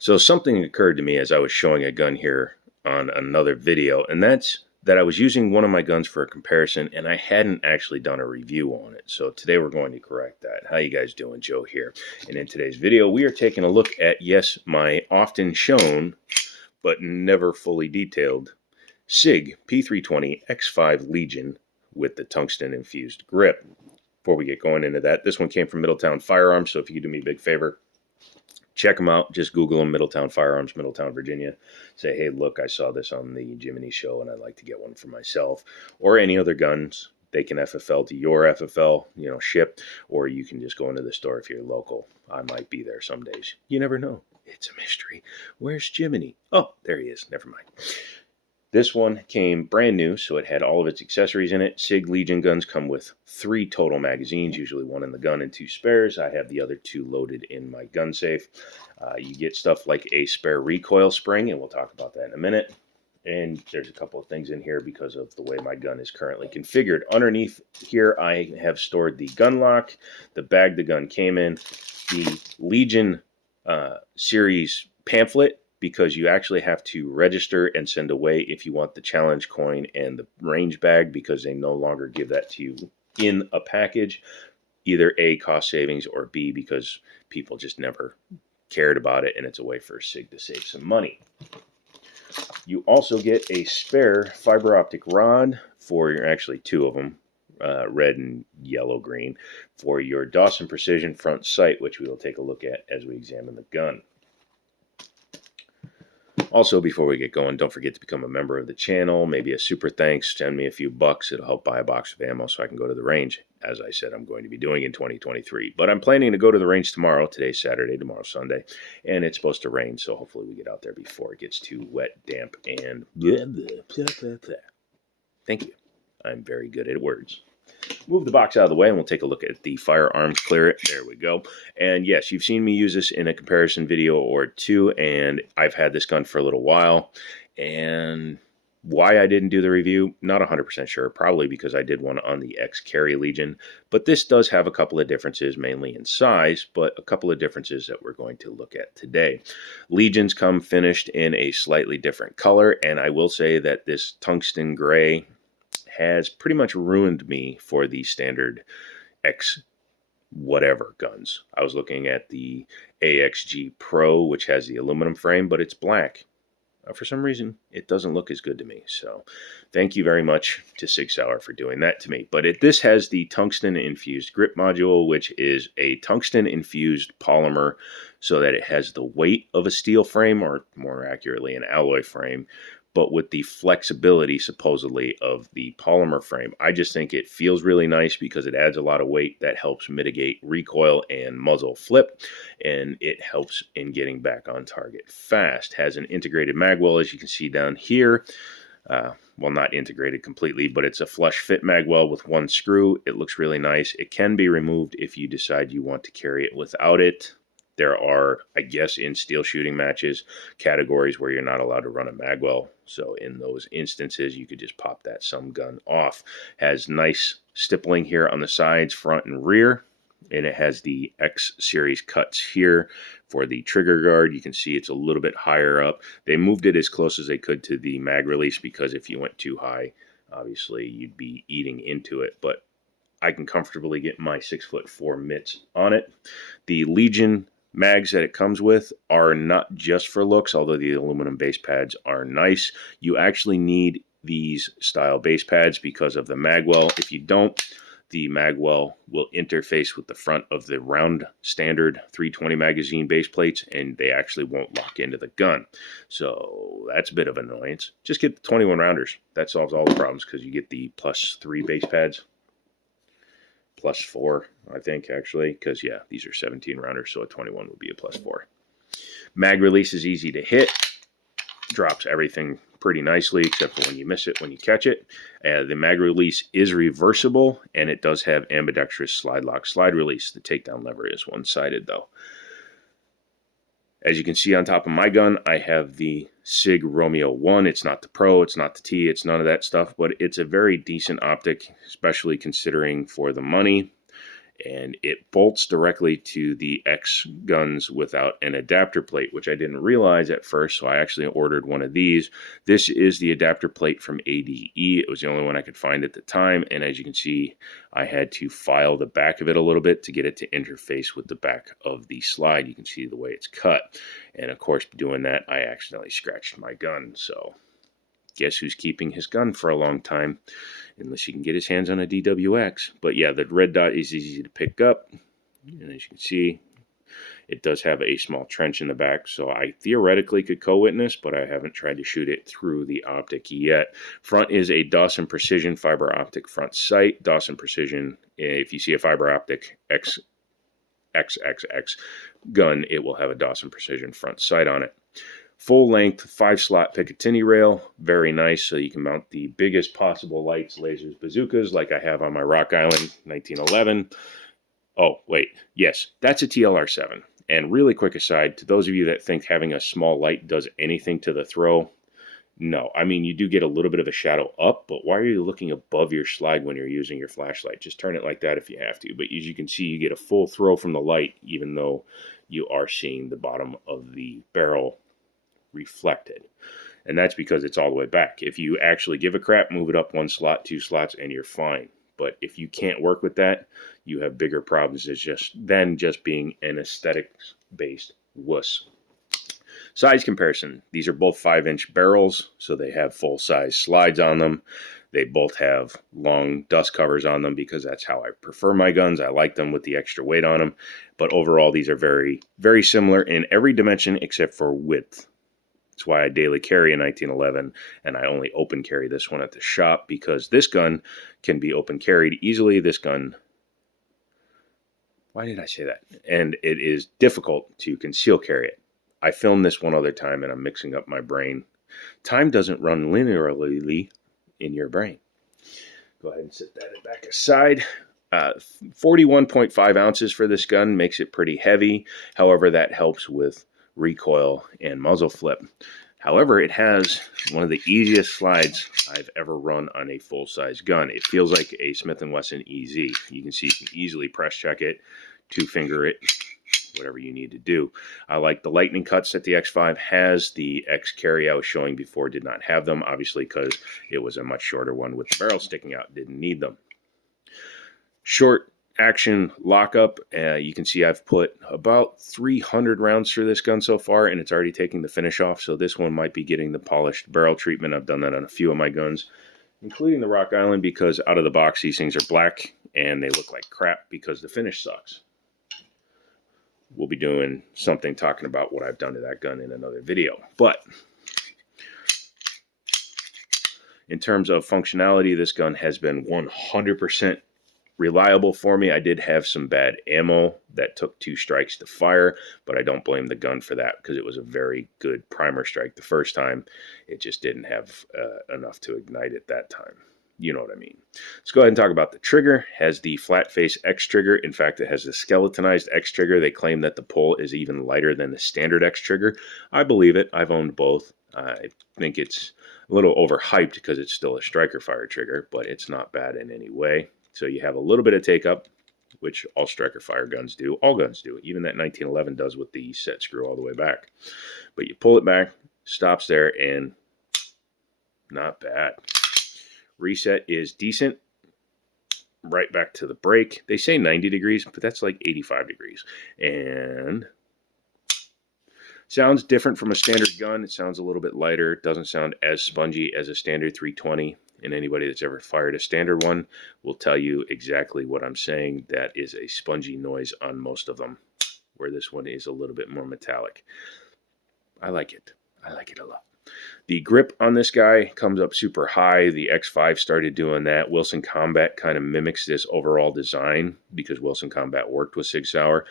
So something occurred to me as I was showing a gun here on another video, and that's that I was using one of my guns for a comparison, and I hadn't actually done a review on it. So today we're going to correct that. How you guys doing? Joe here. And in today's video, we are taking a look at, yes, my often shown, but never fully detailed, SIG P320 X5 Legion with the tungsten infused grip. Before we get going into that, this one came from Middletown Firearms, so if you could do me a big favor, check them out. Just Google them, Middletown Firearms, Middletown, Virginia. Say, hey, look, I saw this on the Jiminy show, and I'd like to get one for myself. Or any other guns. They can FFL to your FFL, ship. Or you can just go into the store if you're local. I might be there some days. You never know. It's a mystery. Where's Jiminy? Oh, there he is. Never mind. This one came brand new, so it had all of its accessories in it. SIG Legion guns come with 3 total magazines, usually 1 in the gun and 2 spares. I have the other 2 loaded in my gun safe. You get stuff like a spare recoil spring, and we'll talk about that in a minute. And there's a couple of things in here because of the way my gun is currently configured. Underneath here, I have stored the gun lock, the bag the gun came in, the Legion series pamphlet, because you actually have to register and send away if you want the challenge coin and the range bag, because they no longer give that to you in a package. Either A, cost savings, or B, because people just never cared about it and it's a way for SIG to save some money. You also get a spare fiber optic rod for your, actually 2 of them, red and yellow green, for your Dawson Precision front sight, which we will take a look at as we examine the gun. Also, before we get going, don't forget to become a member of the channel. Maybe a super thanks. Send me a few bucks. It'll help buy a box of ammo so I can go to the range, as I said I'm going to be doing in 2023. But I'm planning to go to the range tomorrow. Today's Saturday, tomorrow's Sunday. And it's supposed to rain, so hopefully we get out there before it gets too wet, damp, and blah, blah, blah, blah, blah. Thank you. I'm very good at words. Move the box out of the way and we'll take a look at the firearms clear it. There we go. And yes, you've seen me use this in a comparison video or 2, and I've had this gun for a little while. And why I didn't do the review, not 100% sure. Probably because I did one on the X-Carry Legion. But this does have a couple of differences, mainly in size, but a couple of differences that we're going to look at today. Legions come finished in a slightly different color, and I will say that this tungsten gray has pretty much ruined me for the standard X whatever guns. I was looking at the AXG Pro, which has the aluminum frame, but it's black. For some reason, it doesn't look as good to me. So thank you very much to Sig Sauer for doing that to me. But this has the tungsten infused grip module, which is a tungsten infused polymer so that it has the weight of a steel frame, or more accurately, an alloy frame, but with the flexibility, supposedly, of the polymer frame. I just think it feels really nice because it adds a lot of weight that helps mitigate recoil and muzzle flip, and it helps in getting back on target fast. Has an integrated magwell, as you can see down here. Well, not integrated completely, but it's a flush fit magwell with 1 screw. It looks really nice. It can be removed if you decide you want to carry it without it. There are, I guess, in steel shooting matches, categories where you're not allowed to run a magwell. So in those instances, you could just pop that some gun off. Has nice stippling here on the sides, front and rear. And it has the X series cuts here for the trigger guard. You can see it's a little bit higher up. They moved it as close as they could to the mag release, because if you went too high, obviously you'd be eating into it. But I can comfortably get my 6'4" mitts on it. The Legion mags that it comes with are not just for looks, although the aluminum base pads are nice. You actually need these style base pads because of the magwell. If you don't, the magwell will interface with the front of the round standard 320 magazine base plates, and they actually won't lock into the gun. So that's a bit of an annoyance. Just get the 21 rounders. That solves all the problems, because you get the +3 base pads. +4, I think, actually, because, yeah, these are 17 rounders, so a 21 would be a +4. Mag release is easy to hit. Drops everything pretty nicely, except for when you miss it, when you catch it. The mag release is reversible, and it does have ambidextrous slide lock slide release. The takedown lever is one-sided, though. As you can see on top of my gun, I have the SIG Romeo 1. It's not the Pro, it's not the T, it's none of that stuff, but it's a very decent optic, especially considering for the money. and it bolts directly to the X guns without an adapter plate, which I didn't realize at first, so I actually ordered one of these. This is the adapter plate from ADE. It was the only one I could find at the time, and as you can see, I had to file the back of it a little bit to get it to interface with the back of the slide. You can see the way it's cut, and of course, doing that, I accidentally scratched my gun, so guess who's keeping his gun for a long time, unless he can get his hands on a DWX. But yeah, the red dot is easy to pick up, and as you can see, it does have a small trench in the back, so I theoretically could co-witness, but I haven't tried to shoot it through the optic yet. Front is a Dawson Precision fiber optic front sight. Dawson Precision, if you see a fiber optic XXX gun, it will have a Dawson Precision front sight on it. Full length 5-slot Picatinny rail, very nice, so you can mount the biggest possible lights, lasers, bazookas, like I have on my Rock Island 1911. Oh, wait, yes, that's a TLR7. And really quick aside, to those of you that think having a small light does anything to the throw, no. I mean, you do get a little bit of a shadow up, but why are you looking above your slide when you're using your flashlight? Just turn it like that if you have to. But as you can see, you get a full throw from the light, even though you are seeing the bottom of the barrel reflected, and that's because it's all the way back. If you actually give a crap, move it up 1 slot, 2 slots, and you're fine. But if you can't work with that, you have bigger problems than just being an aesthetics based wuss. Size comparison: these are both 5-inch barrels, so they have full size slides on them. They both have long dust covers on them because that's how I prefer my guns. I like them with the extra weight on them. But overall, these are very, very similar in every dimension except for width. That's why I daily carry a 1911, and I only open carry this one at the shop, because this gun can be open carried easily. This gun, why did I say that? And it is difficult to conceal carry it. I filmed this one other time, and I'm mixing up my brain. Time doesn't run linearly in your brain. Go ahead and set that back aside. 41.5 ounces for this gun makes it pretty heavy. However, that helps with recoil and muzzle flip. However, it has one of the easiest slides I've ever run on a full-size gun. It feels like a Smith & Wesson EZ. You can see you can easily press check it, 2-finger it, whatever you need to do. I like the lightning cuts that the X5 has. The X carry I was showing before did not have them, obviously because it was a much shorter one with the barrel sticking out. Didn't need them. Short action lockup. You can see I've put about 300 rounds through this gun so far, and it's already taking the finish off, so this one might be getting the polished barrel treatment. I've done that on a few of my guns, including the Rock Island, because out of the box these things are black and they look like crap because the finish sucks. We'll be doing something talking about what I've done to that gun in another video. But in terms of functionality, this gun has been 100% reliable for me. I did have some bad ammo that took 2 strikes to fire, but I don't blame the gun for that because it was a very good primer strike the first time. It just didn't have enough to ignite at that time. You know what I mean. Let's go ahead and talk about the trigger. It has the flat face X trigger. In fact, it has the skeletonized X trigger. They claim that the pull is even lighter than the standard X trigger. I believe it. I've owned both. I think it's a little overhyped because it's still a striker fire trigger, but it's not bad in any way. So you have a little bit of take up, which all striker fire guns do. All guns do. Even that 1911 does with the set screw all the way back. But you pull it back, stops there, and not bad. Reset is decent. Right back to the brake. They say 90 degrees, but that's like 85 degrees. And sounds different from a standard gun. It sounds a little bit lighter. It doesn't sound as spongy as a standard 320. And anybody that's ever fired a standard one will tell you exactly what I'm saying. That is a spongy noise on most of them, where this one is a little bit more metallic. I like it. I like it a lot. The grip on this guy comes up super high. The X5 started doing that. Wilson Combat kind of mimics this overall design because Wilson Combat worked with Sig Sauer.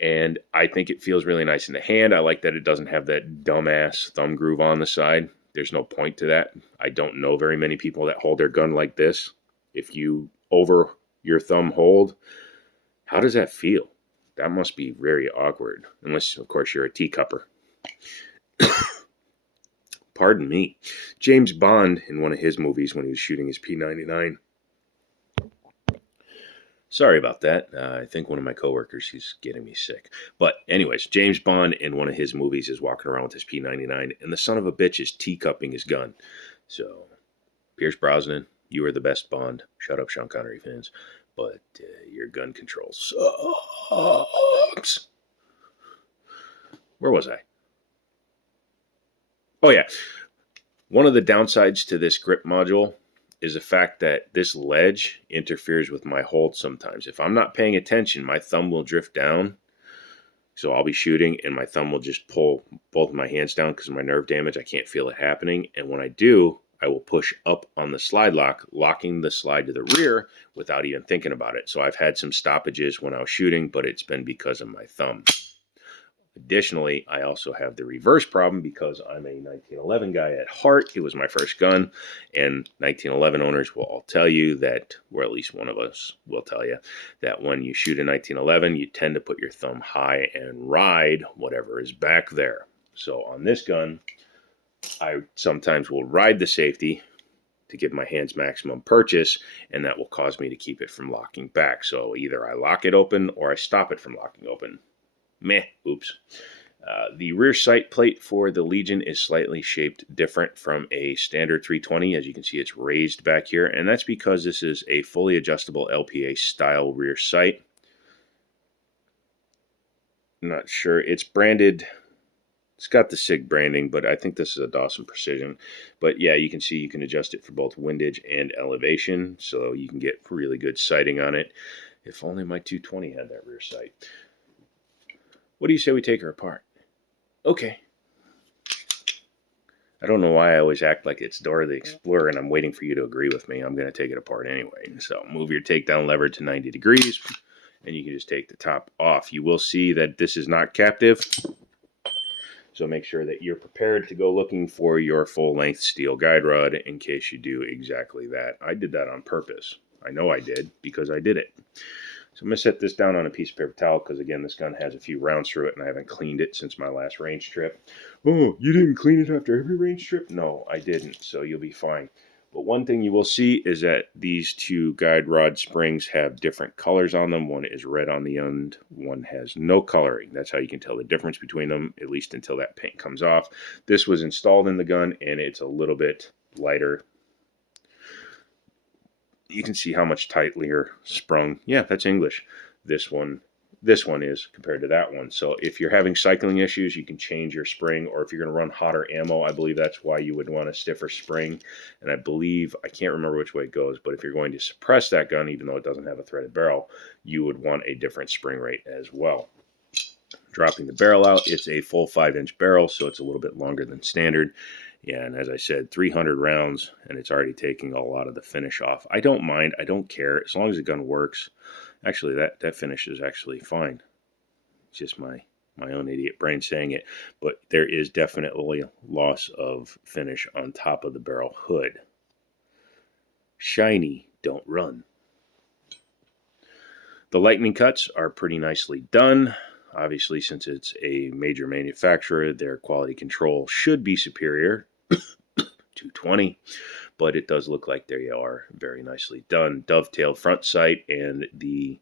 And I think it feels really nice in the hand. I like that it doesn't have that dumbass thumb groove on the side. There's no point to that. I don't know very many people that hold their gun like this. If you over your thumb hold, how does that feel? That must be very awkward. Unless, of course, you're a teacupper. Pardon me. James Bond, in one of his movies when he was shooting his P99, Sorry about that. I think one of my coworkers, he's getting me sick. But anyways, James Bond in one of his movies is walking around with his P99, and the son of a bitch is teacupping his gun. So, Pierce Brosnan, you are the best Bond. Shut up, Sean Connery fans. But your gun control sucks. Where was I? Oh, yeah. One of the downsides to this grip module is the fact that this ledge interferes with my hold sometimes. If I'm not paying attention, my thumb will drift down. So I'll be shooting and my thumb will just pull both of my hands down because of my nerve damage. I can't feel it happening. And when I do, I will push up on the slide lock, locking the slide to the rear without even thinking about it. So I've had some stoppages when I was shooting, but it's been because of my thumb. Additionally, I also have the reverse problem because I'm a 1911 guy at heart. It was my first gun, and 1911 owners will all tell you that, or at least one of us will tell you, that when you shoot a 1911, you tend to put your thumb high and ride whatever is back there. So on this gun, I sometimes will ride the safety to give my hands maximum purchase, and that will cause me to keep it from locking back. So either I lock it open or I stop it from locking open. Meh, oops. The rear sight plate for the Legion is slightly shaped different from a standard 320. As you can see, it's raised back here, and that's because this is a fully adjustable LPA style rear sight. I'm not sure. It's branded, it's got the SIG branding, but I think this is a Dawson Precision. But yeah, you can see you can adjust it for both windage and elevation, so you can get really good sighting on it. If only my 220 had that rear sight. What do you say we take her apart? Okay. I don't know why I always act like it's Dora the Explorer and I'm waiting for you to agree with me. I'm going to take it apart anyway. So move your takedown lever to 90 degrees and you can just take the top off. You will see that this is not captive. So make sure that you're prepared to go looking for your full-length steel guide rod in case you do exactly that. I did that on purpose. I know I did because I did it. So I'm going to set this down on a piece of paper towel because, again, this gun has a few rounds through it and I haven't cleaned it since my last range trip. Oh, you didn't clean it after every range trip? No, I didn't, so you'll be fine. But one thing you will see is that these two guide rod springs have different colors on them. One is red on the end, one has no coloring. That's how you can tell the difference between them, at least until that paint comes off. This was installed in the gun and it's a little bit lighter. You can see how much tightlier sprung. Yeah, that's English. This one is compared to that one. So if you're having cycling issues, you can change your spring, or if you're going to run hotter ammo, I believe that's why you would want a stiffer spring. And I believe, I can't remember which way it goes, but if you're going to suppress that gun, even though it doesn't have a threaded barrel, you would want a different spring rate as well. Dropping the barrel out, it's a full 5-inch barrel, so it's a little bit longer than standard. Yeah, and as I said, 300 rounds, and it's already taking a lot of the finish off. I don't mind. I don't care. As long as the gun works. Actually, that finish is actually fine. It's just my own idiot brain saying it. But there is definitely loss of finish on top of the barrel hood. Shiny, don't run. The lightning cuts are pretty nicely done. Obviously, since it's a major manufacturer, their quality control should be superior. 220, but it does look like they are very nicely done. Dovetailed front sight and the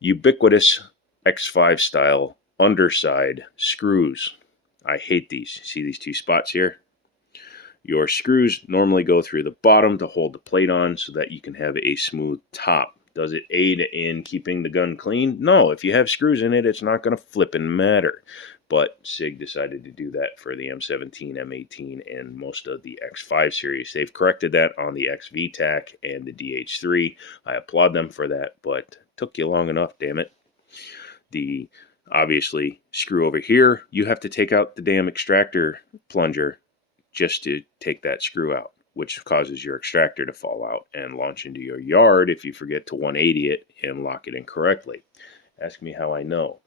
ubiquitous X5 style underside screws. I hate these. See these two spots here? Your screws normally go through the bottom to hold the plate on so that you can have a smooth top. Does it aid in keeping the gun clean? No, if you have screws in it, it's not going to flippin' matter. But SIG decided to do that for the M17, M18, and most of the X5 series. They've corrected that on the XV-TAC and the DH3. I applaud them for that, but took you long enough, damn it. The, obviously, screw over here, you have to take out the damn extractor plunger just to take that screw out, which causes your extractor to fall out and launch into your yard if you forget to 180 it and lock it incorrectly. Ask me how I know.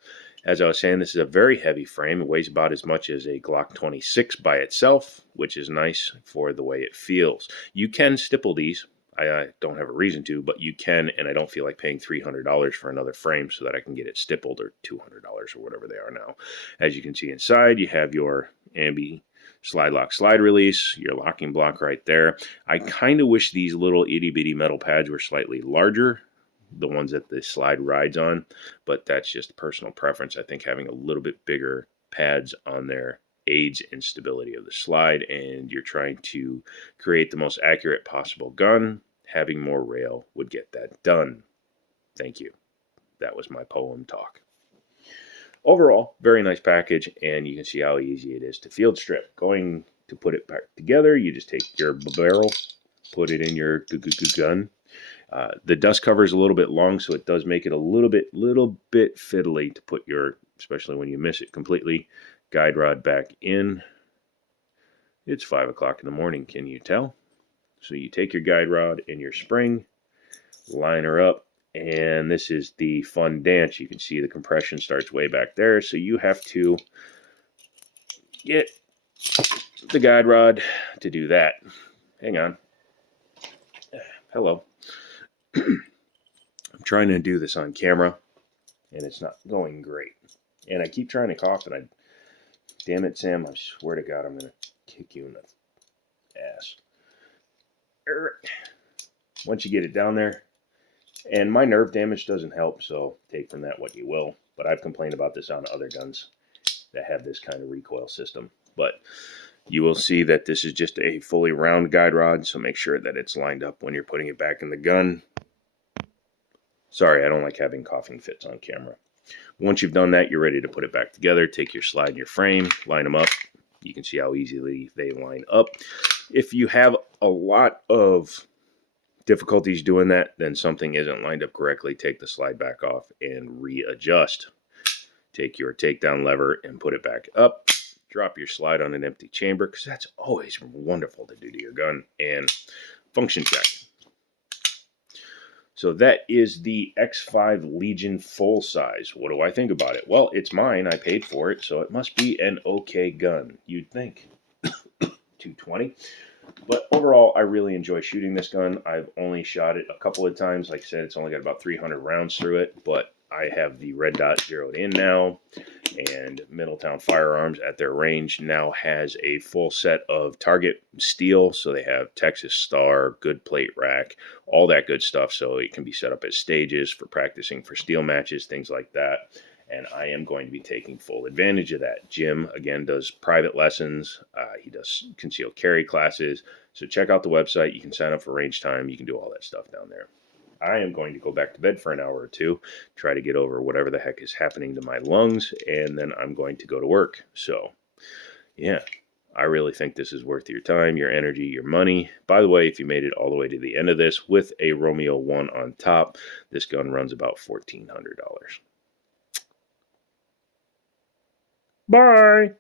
As I was saying, this is a very heavy frame. It weighs about as much as a Glock 26 by itself, which is nice for the way it feels. You can stipple these. I don't have a reason to, but you can, and I don't feel like paying $300 for another frame so that I can get it stippled, or $200 or whatever they are now. As you can see inside, you have your ambi slide lock slide release, your locking block right there. I kind of wish these little itty bitty metal pads were slightly larger. the ones that the slide rides on, but that's just personal preference. I think having a little bit bigger pads on there aids in stability of the slide, and you're trying to create the most accurate possible gun. Having more rail would get that done. Thank you. That was my poem talk. Overall, very nice package, and you can see how easy it is to field strip. Going to put it back together, you just take your barrel, put it in your gun. The dust cover is a little bit long, so it does make it a little bit fiddly to put your, especially when you miss it completely, guide rod back in. It's 5 o'clock in the morning, can you tell? So you take your guide rod and your spring, line her up, and this is the fun dance. You can see the compression starts way back there, so you have to get the guide rod to do that. Hang on. Hello. I'm trying to do this on camera, and it's not going great. And I keep trying to cough, and damn it, Sam, I swear to God, I'm going to kick you in the ass. Once you get it down there, and my nerve damage doesn't help, so take from that what you will. But I've complained about this on other guns that have this kind of recoil system. But you will see that this is just a fully round guide rod, so make sure that it's lined up when you're putting it back in the gun. Sorry, I don't like having coughing fits on camera. Once you've done that, you're ready to put it back together. Take your slide and your frame, line them up. You can see how easily they line up. If you have a lot of difficulties doing that, then something isn't lined up correctly. Take the slide back off and readjust. Take your takedown lever and put it back up. Drop your slide on an empty chamber, because that's always wonderful to do to your gun. And function check. So that is the X5 Legion full size. What do I think about it? Well, it's mine. I paid for it, so it must be an okay gun, you'd think. 220. But overall, I really enjoy shooting this gun. I've only shot it a couple of times. Like I said, it's only got about 300 rounds through it, but I have the red dot zeroed in now, and Middletown Firearms at their range now has a full set of target steel. So they have Texas Star, good plate rack, all that good stuff. So it can be set up as stages for practicing for steel matches, things like that. And I am going to be taking full advantage of that. Jim, again, does private lessons. He does concealed carry classes. So check out the website. You can sign up for range time. You can do all that stuff down there. I am going to go back to bed for an hour or two, try to get over whatever the heck is happening to my lungs, and then I'm going to go to work. So, yeah, I really think this is worth your time, your energy, your money. By the way, if you made it all the way to the end of this with a Romeo 1 on top, this gun runs about $1,400. Bye!